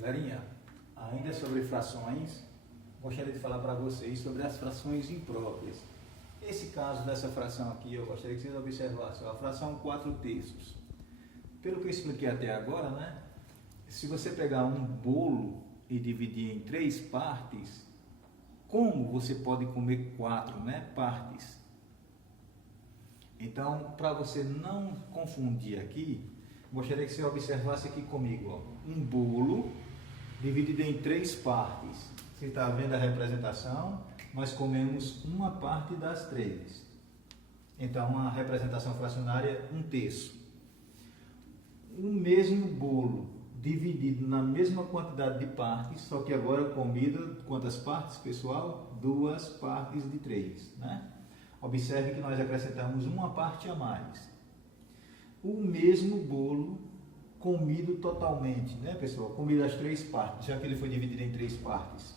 Galerinha, ainda sobre frações, gostaria de falar para vocês sobre as frações impróprias. Esse caso dessa fração aqui, eu gostaria que vocês observassem, a fração 4/3. Pelo que eu expliquei até agora, né? Se você pegar um bolo e dividir em 3 partes, como você pode comer 4, né, partes? Então, para você não confundir aqui, gostaria que você observasse aqui comigo, ó, um bolo dividido em 3 partes. Você está vendo a representação? Nós comemos uma parte das 3. Então, a representação fracionária, 1/3. O mesmo bolo dividido na mesma quantidade de partes, só que agora comido, quantas partes, pessoal? 2 partes de 3, né? Observe que nós acrescentamos uma parte a mais. O mesmo bolo comido totalmente, né, pessoal? Comido as 3 partes, já que ele foi dividido em 3 partes.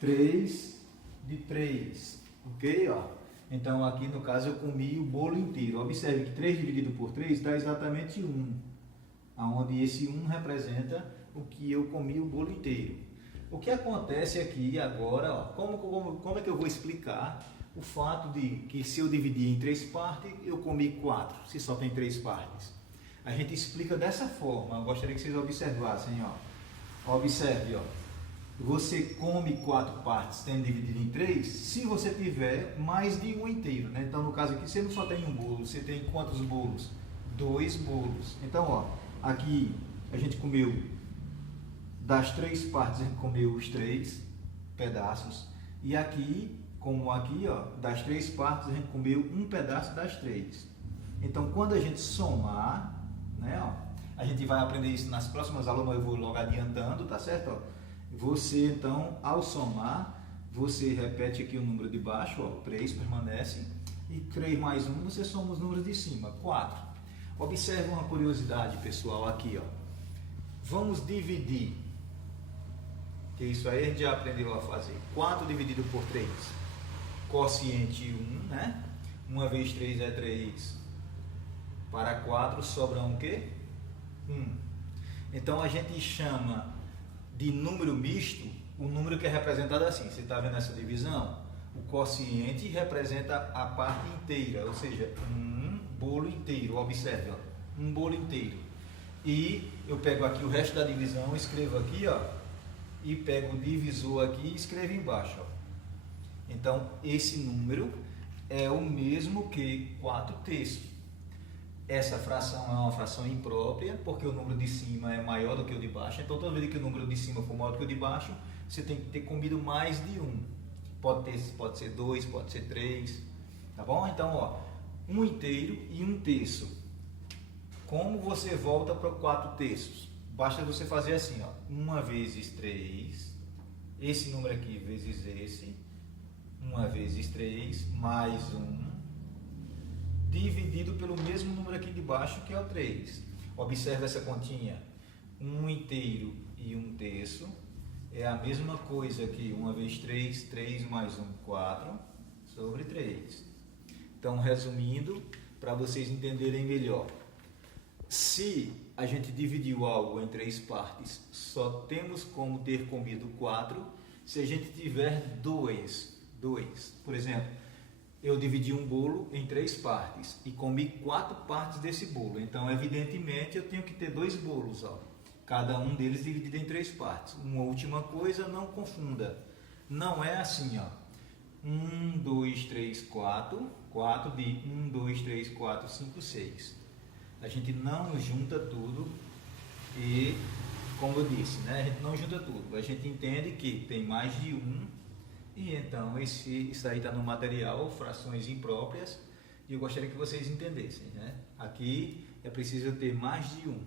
3 de 3, ok? Ó. Então aqui no caso eu comi o bolo inteiro. Observe que 3 dividido por 3 dá exatamente 1, onde esse 1 representa o que eu comi o bolo inteiro. O que acontece aqui agora, ó, como é que eu vou explicar o fato de que se eu dividir em 3 partes, eu comi 4, se só tem 3 partes? A gente explica dessa forma. Eu gostaria que vocês observassem, ó. Observe, ó. Você come 4 partes tendo dividido em 3, se você tiver mais de um inteiro, né? Então, no caso aqui, você não só tem um bolo, você tem quantos bolos? 2 bolos. Então, ó, aqui a gente comeu, das 3 partes, a gente comeu os 3 pedaços. E aqui, como aqui, ó, das 3 partes, a gente comeu um pedaço das 3. Então, quando a gente somar, né, ó, a gente vai aprender isso nas próximas aulas, mas eu vou logo adiantando, tá certo? Ó, você, então, ao somar, você repete aqui o número de baixo, ó, 3 permanece, e 3 mais 1, você soma os números de cima, 4. Observe uma curiosidade, pessoal, aqui, ó. Vamos dividir, que isso aí a gente já aprendeu a fazer. 4 dividido por 3, quociente 1, né? 1 vezes 3 é 3, para 4 sobra o quê? 1. Então a gente chama de número misto o número que é representado assim. Você está vendo essa divisão? O quociente representa a parte inteira, ou seja, um bolo inteiro. Observe, ó, um bolo inteiro. E eu pego aqui o resto da divisão, escrevo aqui, ó, e pego o divisor aqui e escrevo embaixo, ó. Então esse número é o mesmo que 4/3. Essa fração é uma fração imprópria, porque o número de cima é maior do que o de baixo. Então, toda vez que o número de cima for maior do que o de baixo, você tem que ter comido mais de 1. Pode ser 2, pode ser 3, tá bom? Então, ó, 1 inteiro e 1/3. Como você volta para 4/3? Basta você fazer assim, ó, 1 vezes 3, esse número aqui vezes esse, 1 vezes 3, mais 1, dividido pelo mesmo número aqui de baixo, que é o 3. Observe essa continha. 1 inteiro e 1/3 é a mesma coisa que 1 vezes 3, 3 mais 1, 4, sobre 3. Então, resumindo, para vocês entenderem melhor. Se a gente dividiu algo em 3 partes, só temos como ter comido 4 se a gente tiver 2. Por exemplo, eu dividi um bolo em 3 partes e comi 4 partes desse bolo. Então, evidentemente, eu tenho que ter 2 bolos, ó, cada um deles dividido em 3 partes. Uma última coisa, não confunda. Não é assim, ó. 1, 2, 3, 4. 4 de 1, 2, 3, 4, 5, 6. A gente não junta tudo e, como eu disse, né, a gente não junta tudo. A gente entende que tem mais de 1. E então, isso aí está no material, frações impróprias, e eu gostaria que vocês entendessem, né? Aqui é preciso ter mais de 1.